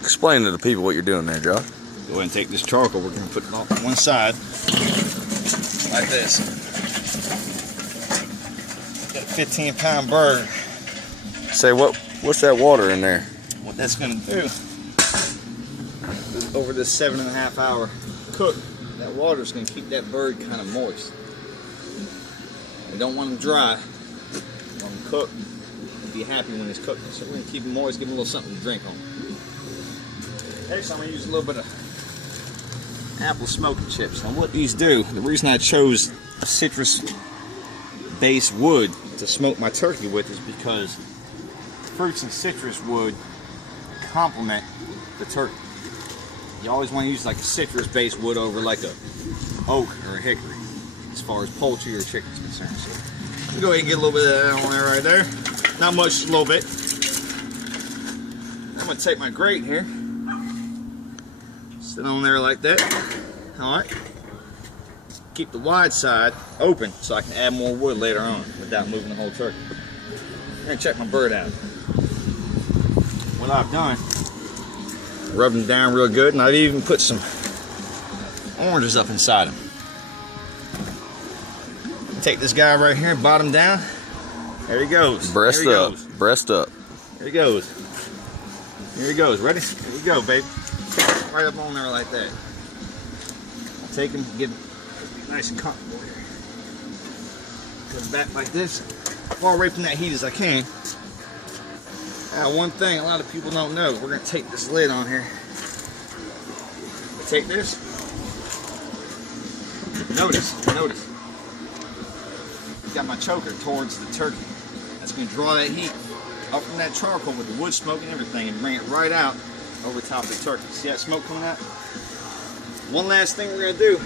Explain to the people what you're doing there, Josh. Go ahead and take this charcoal. We're going to put it on one side, like this. Got a 15-pound bird. Say what's that water in there? What that's going to do, over this 7.5 hour cook, that water is going to keep that bird kind of moist. We don't want him dry. We want him cooked. Be happy when it's cooking. So we're going to keep him moist, give him a little something to drink on. Next, I'm going to use a little bit of apple smoking chips. Now what these do, the reason I chose citrus-based wood to smoke my turkey with is because fruits and citrus wood complement the turkey. You always want to use like a citrus-based wood over like a oak or a hickory as far as poultry or chicken is concerned. So we'll go ahead and get a little bit of that on there right there. Not much, just a little bit. I'm going to take my grate here. Sit on there like that. Alright. Keep the wide side open so I can add more wood later on without moving the whole turkey. I'm going to check my bird out. What I've done, rubbed him down real good, and I've even put some oranges up inside him. Take this guy right here, bottom down. There he goes. Breast up. Breast up. There he goes. Here he goes. Ready? Here we go, baby. Right up on there like that. I'll take him, get him nice and comfortable here. Put him back like this. Far away from that heat as I can. Now, one thing a lot of people don't know, we're going to take this lid on here. Take this. Notice. Got my choker towards the turkey. That's going to draw that heat up from that charcoal with the wood smoke and everything and bring it right out over top of the turkey. See that smoke coming out? One last thing we're going to do.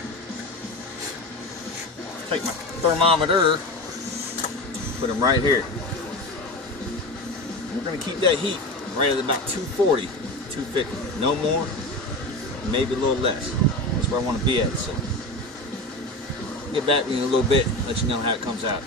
Take my thermometer, put them right here. We're going to keep that heat right at about 240, 250. No more, maybe a little less. That's where I want to be at. So get back with you in a little bit, let you know how it comes out.